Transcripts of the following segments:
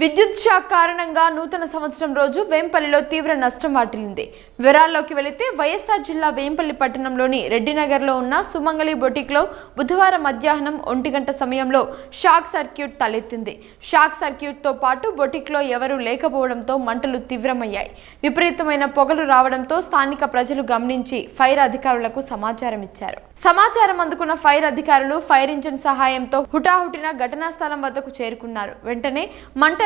విద్యుత్ షాక్ కారణంగా నూతన సంవత్సరం రోజు వేంపల్లిలో తీవ్ర నష్టం వాటిల్లింది. వివరాల్లోకి వెళితే వైఎస్ఆర్ జిల్లా వేంపల్లి పట్టణంలోని రెడ్డినగర్లో ఉన్న సుమంగళి బొటిక్లో బుధవారం మధ్యాహ్నం ఒంటి గంట సమయంలో షాక్ సర్క్యూట్ తలెత్తింది. షాక్ సర్క్యూట్తో పాటు బొటిక్లో ఎవరూ లేకపోవడంతో మంటలు తీవ్రమయ్యాయి. విపరీతమైన పొగలు రావడంతో స్థానిక ప్రజలు గమనించి ఫైర్ అధికారులకు సమాచారం ఇచ్చారు. సమాచారం అందుకున్న ఫైర్ అధికారులు ఫైర్ ఇంజిన్ సహాయంతో హుటాహుటిన ఘటనా స్థలం వద్దకు చేరుకున్నారు. వెంటనే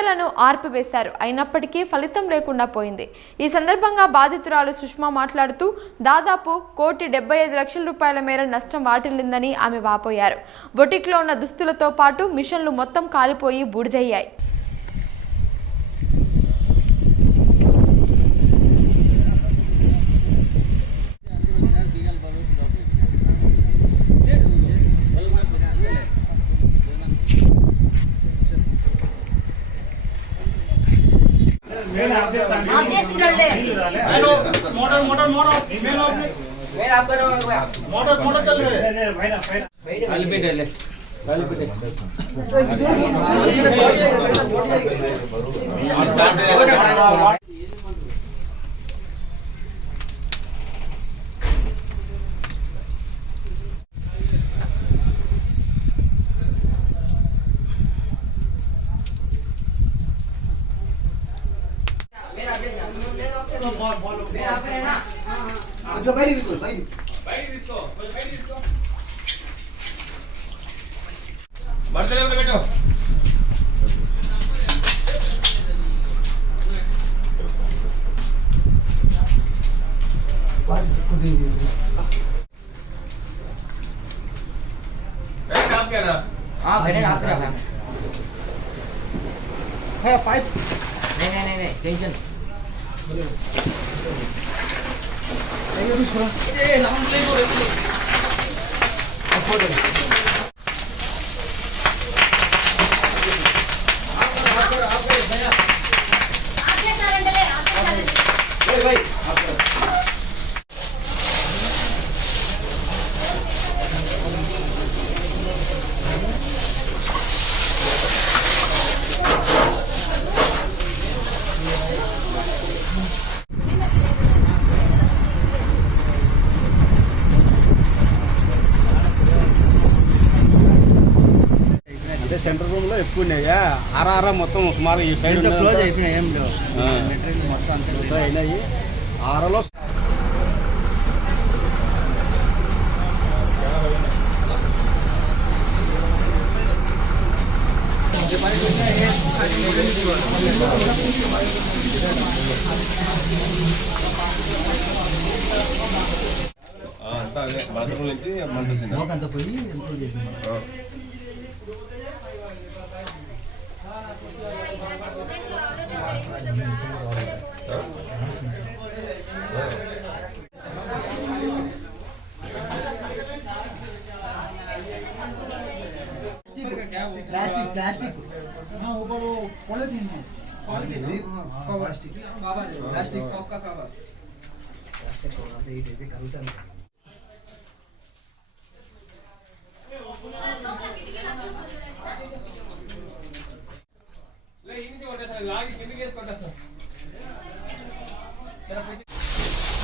మంటలను ఆర్పివేశారు. అయినప్పటికీ ఫలితం లేకుండా పోయింది. ఈ సందర్భంగా బాధితురాలు సుష్మా మాట్లాడుతూ దాదాపు కోటి డెబ్బై ఐదు లక్షల రూపాయల మేర నష్టం వాటిల్లిందని ఆమె వాపోయారు. బొటిక్లో ఉన్న దుస్తులతో పాటు మిషన్లు మొత్తం కాలిపోయి బూడిదయ్యాయి. motor motor motor main opening मैं आप कर रहा हूँ मोटर मोटर चल रहे जो बैठे बिल्कुल भाई बैठे इसको बैठे। इसको बढ़ते जाओ बेटो भाई इसको दे दे काम कर रहा हाँ ग्रेनेड हाथ रहा है पाइप नहीं नहीं नहीं टेंशन। 네, 이거 좀 줘라. 예, 나한 플레이버 레플. 아, 버려. అంటే సెంటర్ రూమ్లో ఎక్కువ ఉన్నాయా ఆర్ఆర్ మొత్తం సుమారు ఈ సైడ్ క్లోజ్ అయిపోయినాయి ఏం లేవు. మెటీరియల్ మొత్తం అంతా అయినాయి. ఆరలో అంతా అదే. బాత్రూమ్ నుంచి మంట పోయి પ્લાસ્ટિક પ્લાસ્ટિક હા ઉપર પોલિથીન હે polythene cover plastic cover plastic cover plastic cover આપણે એ રીતે કરતા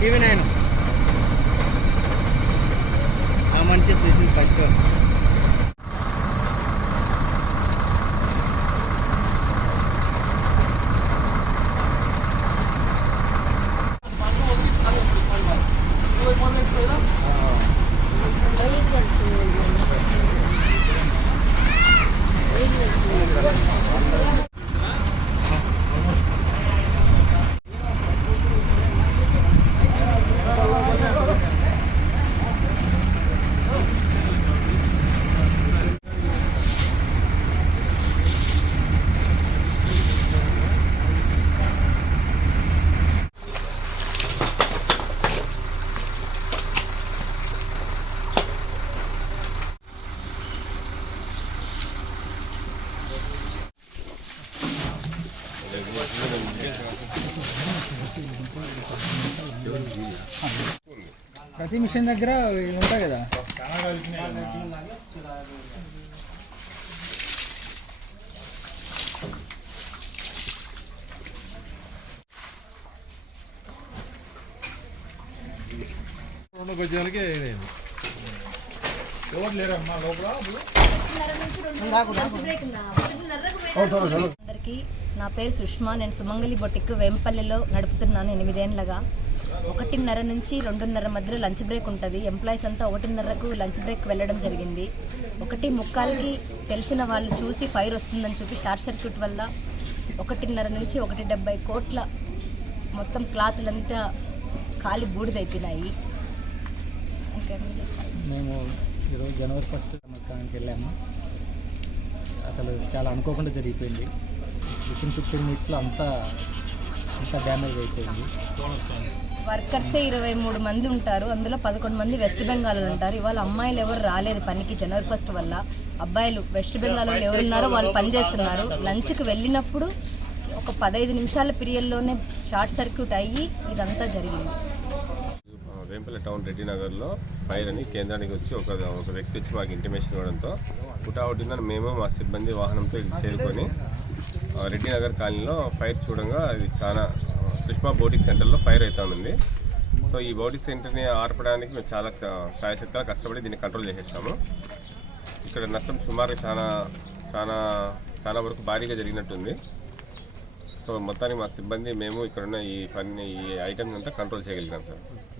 Give an end. How much is this in ప్రతి మిషన్ దగ్గర ఉంటాయి కదా? అందరికీ నా పేరు సుష్మా. నేను సుమంగలి బొటిక్ వేంపల్లిలో నడుపుతున్నాను ఎనిమిదేళ్ళగా ఒకటిన్నర నుంచి రెండున్నర మధ్యలో లంచ్ బ్రేక్ ఉంటుంది. ఎంప్లాయీస్ అంతా ఒకటిన్నరకు లంచ్ బ్రేక్ వెళ్ళడం జరిగింది. ఒకటి ముక్కాలకి తెలిసిన వాళ్ళు చూసి ఫైర్ వస్తుందని చూపి షార్ట్ సర్క్యూట్ వల్ల ఒకటిన్నర నుంచి ఒకటి డెబ్బై కోట్ల మొత్తం క్లాతులంతా కాలి బూడిదైపోయినాయి. మేము ఈరోజు జనవరి ఫస్ట్ మొత్తానికి వెళ్ళాము. అసలు చాలా అనుకోకుండా జరిగిపోయింది. విత్ ఇన్ ఫిఫ్టీన్ మినిట్స్లో అంతా అంతా డ్యామేజ్ అయిపోయింది. వర్కర్సే ఇరవై మూడు మంది ఉంటారు. అందులో పదకొండు మంది వెస్ట్ బెంగాల్ ఉంటారు. ఇవాళ అమ్మాయిలు ఎవరు రాలేదు పనికి. జనవరి ఫస్ట్ వల్ల అబ్బాయిలు వెస్ట్ బెంగాల్ వాళ్ళు ఎవరున్నారో వాళ్ళు పని చేస్తున్నారు లంచ్కి వెళ్ళినప్పుడు ఒక పదహైదు నిమిషాల పీరియడ్లోనే షార్ట్ సర్క్యూట్ అయ్యి ఇదంతా జరిగింది. వేంపల్లి టౌన్ రెడ్డి నగర్లో ఫైర్ అని కేంద్రానికి వచ్చి ఒక ఒక వ్యక్తి వచ్చి మాకు ఇంటిమేషన్ ఇవ్వడంతో పుటావుటిన మేము మా సిబ్బంది వాహనంతో చేరుకొని రెడ్డినగర్ కాలనీలో ఫైర్ చూడంగా అది చాలా సుష్మా బోటిక్ సెంటర్లో ఫైర్ అవుతా ఉంది. సో ఈ బోటిక్ సెంటర్ని ఆర్పడానికి మేము చాలా శాయశక్తిగా కష్టపడి దీన్ని కంట్రోల్ చేసేసాము. ఇక్కడ నష్టం సుమారు చాలా చాలా చాలా వరకు భారీగా జరిగినట్టుంది. సో మొత్తానికి మా సిబ్బంది మేము ఇక్కడున్న ఈ ఫన్ ఈ ఐటమ్స్ అంతా కంట్రోల్ చేయగలిగాం సార్.